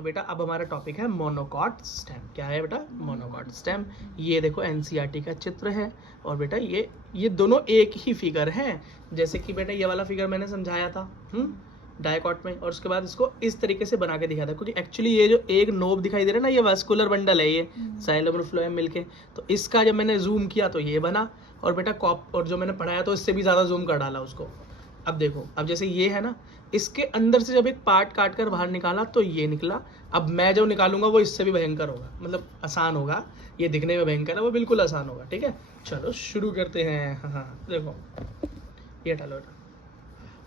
बेटा अब हमारा टॉपिक है मोनोकॉट स्टेम। क्या है बेटा? Monocot stem. ये देखो एनसीईआरटी का चित्र है और बेटा ये दोनों एक ही फिगर है। जैसे कि बेटा ये वाला फिगर मैंने समझाया था डायकॉट में, और उसके बाद इसको इस तरीके से बना के दिखाया था, क्योंकि एक्चुअली ये जो एक नोब दिखाई दे रहा है ना, ये वास्कुलर बंडल है, ये जाइलम और फ्लोएम मिलके। तो इसका जब मैंने जूम किया तो ये बना, और बेटा और जो मैंने पढ़ाया तो इससे भी ज़्यादा जूम कर डाला उसको। अब देखो, अब जैसे ये है ना, इसके अंदर से जब एक पार्ट काट कर बाहर निकाला तो ये निकला। अब मैं जो निकालूंगा वो इससे भी भयंकर होगा, मतलब आसान होगा। ये दिखने में भयंकर है, वो बिल्कुल आसान होगा। ठीक है, चलो शुरू करते हैं। हाँ, देखो ये डालो बेटा।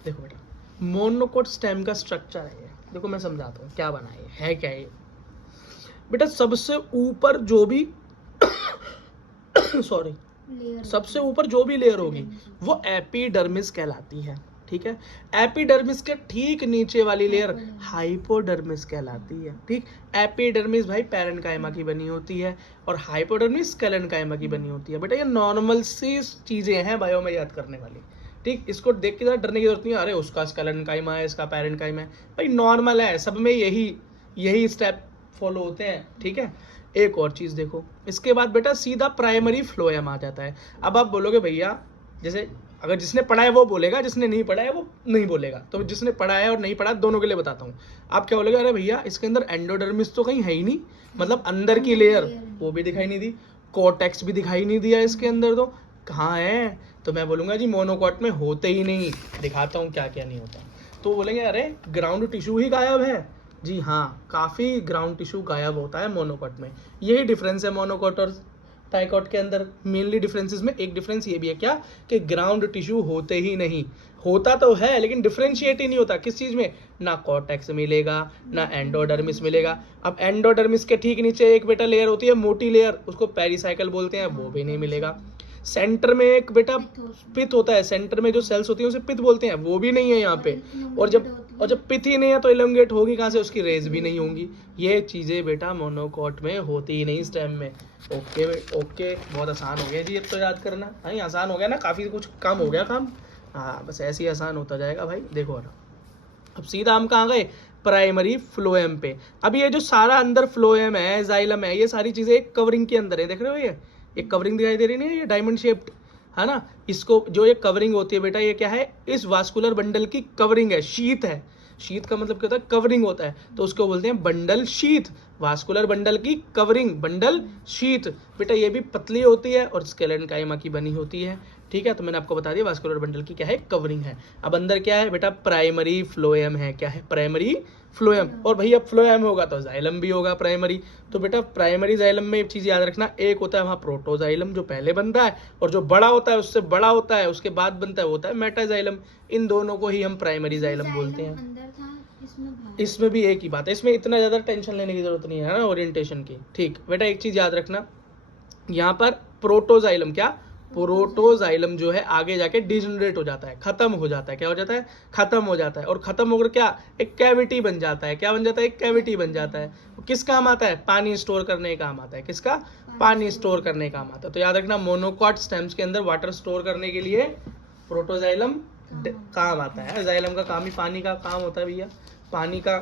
देखो बेटा, मोनोकोट स्टेम का स्ट्रक्चर है ये। देखो मैं समझाता हूँ क्या बना है क्या ये बेटा। सबसे ऊपर जो भी सॉरी सबसे ऊपर जो भी लेयर होगी वो एपिडर्मिस कहलाती है। ठीक है, एपिडर्मिस के ठीक नीचे वाली लेयर हाइपोडर्मिस कहलाती है। ठीक, एपिडर्मिस भाई पैरेन्काइमा की बनी होती है और हाइपोडर्मिस स्केलेन्काइमा की बनी होती है। बेटा ये नॉर्मल सी चीजें हैं बायो में याद करने वाली। ठीक, इसको देख के डरने की जरूरत नहीं है, अरे उसका स्केलेन्काइमा है, इसका पैरेन्काइमा है। भाई नॉर्मल है, सब में यही स्टेप फॉलो होते हैं। ठीक है, एक और चीज देखो, इसके बाद बेटा सीधा प्राइमरी फ्लोएम आ जाता है। अब आप बोलोगे भैया, जैसे अगर जिसने पढ़ा है वो बोलेगा, जिसने नहीं पढ़ा है वो नहीं बोलेगा। तो जिसने पढ़ा है और नहीं पढ़ा दोनों के लिए बताता हूँ। आप क्या बोलोगे, अरे भैया इसके अंदर एंडोडर्मिस तो कहीं है ही नहीं, मतलब अंदर की लेयर वो भी दिखाई नहीं दी, कोर्टेक्स भी दिखाई नहीं दिया इसके अंदर, तो कहाँ है? तो मैं बोलूंगा जी मोनोकॉट में होते ही नहीं। दिखाता हूँ क्या क्या नहीं होता। तो बोलेंगे अरे ग्राउंड टिश्यू ही गायब है। जी हाँ, काफ़ी ग्राउंड टिश्यू गायब होता है मोनोकॉट में। यही डिफरेंस है मोनोकॉट और डाइकॉट के अंदर। मेनली डिफरेंसेस में एक डिफरेंस ये भी है क्या, कि ग्राउंड टिश्यू होते ही नहीं। होता तो है लेकिन डिफरेंशिएट ही नहीं होता। किस चीज़ में? ना कॉर्टेक्स मिलेगा ना एंडोडर्मिस मिलेगा। अब एंडोडर्मिस के ठीक नीचे एक बेटा लेयर होती है मोटी लेयर, उसको पेरिसाइकल बोलते हैं, वो भी नहीं मिलेगा। सेंटर में एक बेटा पित्त होता है, सेंटर में जो सेल्स होती है उसे पित्त बोलते हैं, वो भी नहीं है यहाँ पे। और जब पित्त ही नहीं है तो इलोंगेट होगी कहाँ से? उसकी रेज भी नहीं होंगी। ये चीज़ें बेटा मोनोकॉट में होती ही नहीं स्टेम में। ओके ओके, बहुत आसान हो गया जी अब तो याद करना। हाँ आसान हो गया ना, काफ़ी कुछ कम हो गया काम। हाँ बस ऐसे ही आसान होता जाएगा भाई। देखो ना, अब सीधा हम कहाँ गए? प्राइमरी फ्लोएम पे। अब ये जो सारा अंदर फ्लोएम है, जाइलम है, ये सारी चीज़ें एक कवरिंग के अंदर है। देख रहे हो ये एक कवरिंग दिखाई दे रही नहीं है, ये डायमंड शेप्ड है ना। इसको जो ये कवरिंग होती है बेटा, ये क्या है? इस वास्कुलर बंडल की कवरिंग है, शीथ है। शीथ का मतलब क्या होता है? कवरिंग होता है, तो उसको बोलते हैं बंडल शीथ। वास्कुलर बंडल की कवरिंग, बंडल शीथ। बेटा ये भी पतली होती है और स्केलेन्काइमा की बनी होती है। ठीक है, तो मैंने आपको बता दिया वास्कुलर बंडल की क्या है, कवरिंग है। अब अंदर क्या है बेटा? प्राइमरी फ्लोएम है। क्या है? Primary phloem. और भैया फ्लोएम होगा तो जाइलम भी होगा प्राइमरी। तो बेटा प्राइमरी जाइलम में एक चीज़ याद रखना, एक होता है वहाँ प्रोटोजाइलम जो पहले बनता है, और जो बड़ा होता है उससे बड़ा होता है उसके बाद बनता है वो होता है मेटाजाइलम। इन दोनों को ही हम प्राइमरी जाइलम बोलते हैं। इसमें भी एक ही बात है, इसमें इतना ज़्यादा टेंशन लेने की जरूरत नहीं है ना ओरिएंटेशन की। ठीक बेटा, एक चीज़ याद रखना, यहाँ पर प्रोटोजाइलम, क्या प्रोटोजाइलम जो है आगे जाके डिजेनरेट हो जाता है, खत्म हो जाता है। क्या हो जाता है? खत्म हो जाता है। और खत्म होकर क्या? एक कैविटी बन जाता है। क्या बन जाता है? एक कैविटी बन जाता है। किस काम आता है? पानी स्टोर करने का काम आता है। किसका? पानी स्टोर करने का काम आता है। तो याद रखना, मोनोकॉट स्टेम्स के अंदर वाटर स्टोर करने के लिए प्रोटोजाइलम काम आता है। जाइलम का काम ही पानी का काम होता है भैया, पानी का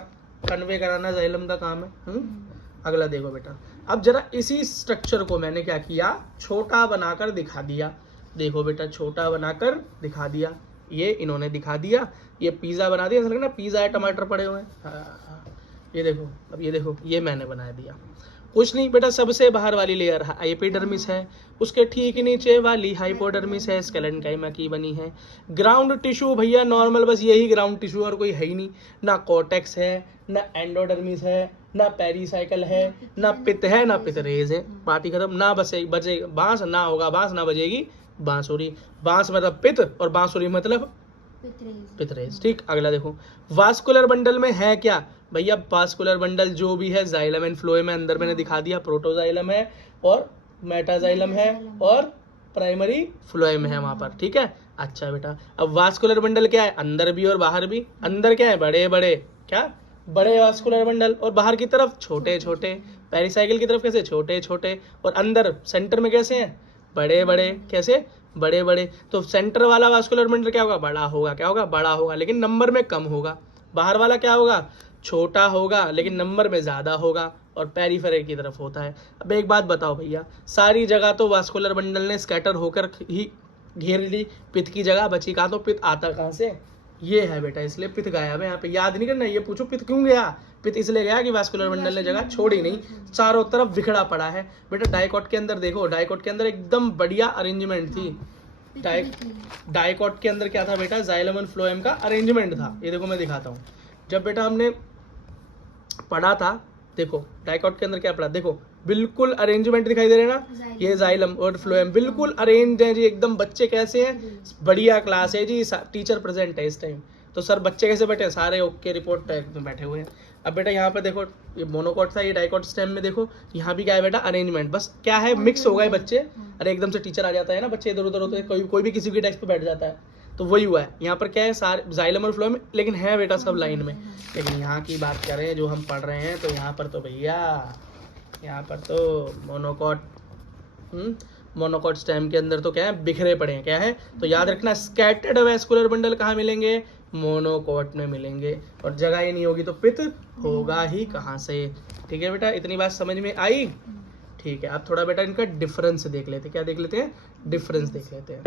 कन्वे कराना जाइलम का काम है। अगला देखो बेटा, अब जरा इसी स्ट्रक्चर को मैंने क्या किया, छोटा बनाकर दिखा दिया। देखो बेटा, छोटा बनाकर दिखा दिया, ये इन्होंने दिखा दिया। ये पिज़्ज़ा बना दिया, ऐसा लग ना पिज़्ज़ा है, टमाटर पड़े हुए हैं। हाँ, ये देखो, अब ये देखो, ये मैंने बना दिया। कुछ नहीं बेटा, सबसे बाहर वाली लेयर एपिडर्मिस है, उसके ठीक नीचे वाली हाइपोडर्मिस है, स्केलेन्काइमा की बनी है। ग्राउंड टिश्यू भैया नॉर्मल बस यही ग्राउंड टिश्यू, और कोई है ही नहीं। ना कॉर्टेक्स है, ना एंडोडर्मिस है, ना पेरिसाइकल है, ना पित्त है, ना पितरेज है। पार्टी खत्म। ना बजे बांस, ना होगा बांस, ना बजेगी बांसुरी। बांस मतलब पित्त और बांसुरी मतलब पितरेज। ठीक, अगला देखो, वास्कुलर बंडल में है क्या भैया? वास्कुलर बंडल जो भी है जाइलम एंड फ्लोएम में, अंदर मैंने दिखा दिया प्रोटोजाइलम है और मेटाजाइलम है और प्राइमरी फ्लोएम है वहां पर। ठीक है, अच्छा बेटा, अब वास्कुलर बंडल क्या है? अंदर भी और बाहर भी। अंदर क्या है? बड़े बड़े, क्या बड़े वास्कुलर बंडल, और बाहर की तरफ छोटे छोटे। पेरिसाइकिल की तरफ कैसे? छोटे छोटे। और अंदर सेंटर में कैसे हैं? बड़े बड़े। कैसे? बड़े बड़े। तो सेंटर वाला वास्कुलर बंडल क्या होगा? बड़ा होगा। क्या होगा? बड़ा होगा, लेकिन नंबर में कम होगा। बाहर वाला क्या होगा? छोटा होगा लेकिन नंबर में ज़्यादा होगा और पेरिफेरल की तरफ होता है। अब एक बात बताओ भैया, सारी जगह तो वास्कुलर बंडल ने स्कैटर होकर ही घेर ली, पित्त की जगह बची कहाँ, तो पित्त आता कहाँ से, ये है बेटा, इसलिए पित्त गायब है यहाँ पे। याद नहीं करना, ये पूछो पित्त क्यों गया, पित्त इसलिए गया कि वास्कुलर बंडल ने जगह छोड़ी नहीं, चारों तरफ बिखरा पड़ा है। बेटा डाइकॉट के अंदर देखो, डाइकॉट के अंदर एकदम बढ़िया अरेंजमेंट थी। डाइकॉट के अंदर क्या था बेटा, जाइलम एंड फ्लोएम का अरेंजमेंट था। ये देखो मैं दिखाता हूँ, जब बेटा हमने पढ़ा था, देखो डाइकॉट के अंदर क्या पढ़ा, देखो बिल्कुल अरेंजमेंट दिखाई दे रहे हैं ना, ये जाइलम और फ्लोएम बिल्कुल अरेंज है जी एकदम। बच्चे कैसे हैं, बढ़िया क्लास है जी, टीचर प्रेजेंट है इस टाइम। तो सर बच्चे कैसे बैठे हैं, सारे ओके रिपोर्ट में बैठे हुए हैं। अब बेटा यहाँ पे देखो, ये मोनोकॉट था, ये डाइकॉट स्टेम में देखो, यहाँ भी क्या है बेटा, अरेंजमेंट। बस क्या है, मिक्स हो गए बच्चे। अरे एकदम से टीचर आ जाता है ना, बच्चे इधर उधर होते हैं, कोई भी किसी की डेस्क पे बैठ जाता है, तो वही हुआ है। यहाँ पर क्या है, सारे जाइलम और फ्लोएम, लेकिन है बेटा सब लाइन में। लेकिन यहाँ की बात करें जो हम पढ़ रहे हैं, तो यहाँ पर तो भैया, यहाँ पर तो मोनोकॉट स्टेम के अंदर तो क्या है, बिखरे पड़े हैं। क्या है, तो याद रखना, स्कैटर्ड वैस्कुलर बंडल कहाँ मिलेंगे, मोनोकॉट में मिलेंगे, और जगह ही नहीं होगी तो पित्त होगा ही कहाँ से। ठीक है बेटा, इतनी बात समझ में आई। ठीक है, अब थोड़ा बेटा इनका डिफरेंस देख लेते हैं। क्या देख लेते हैं, डिफरेंस देख लेते हैं।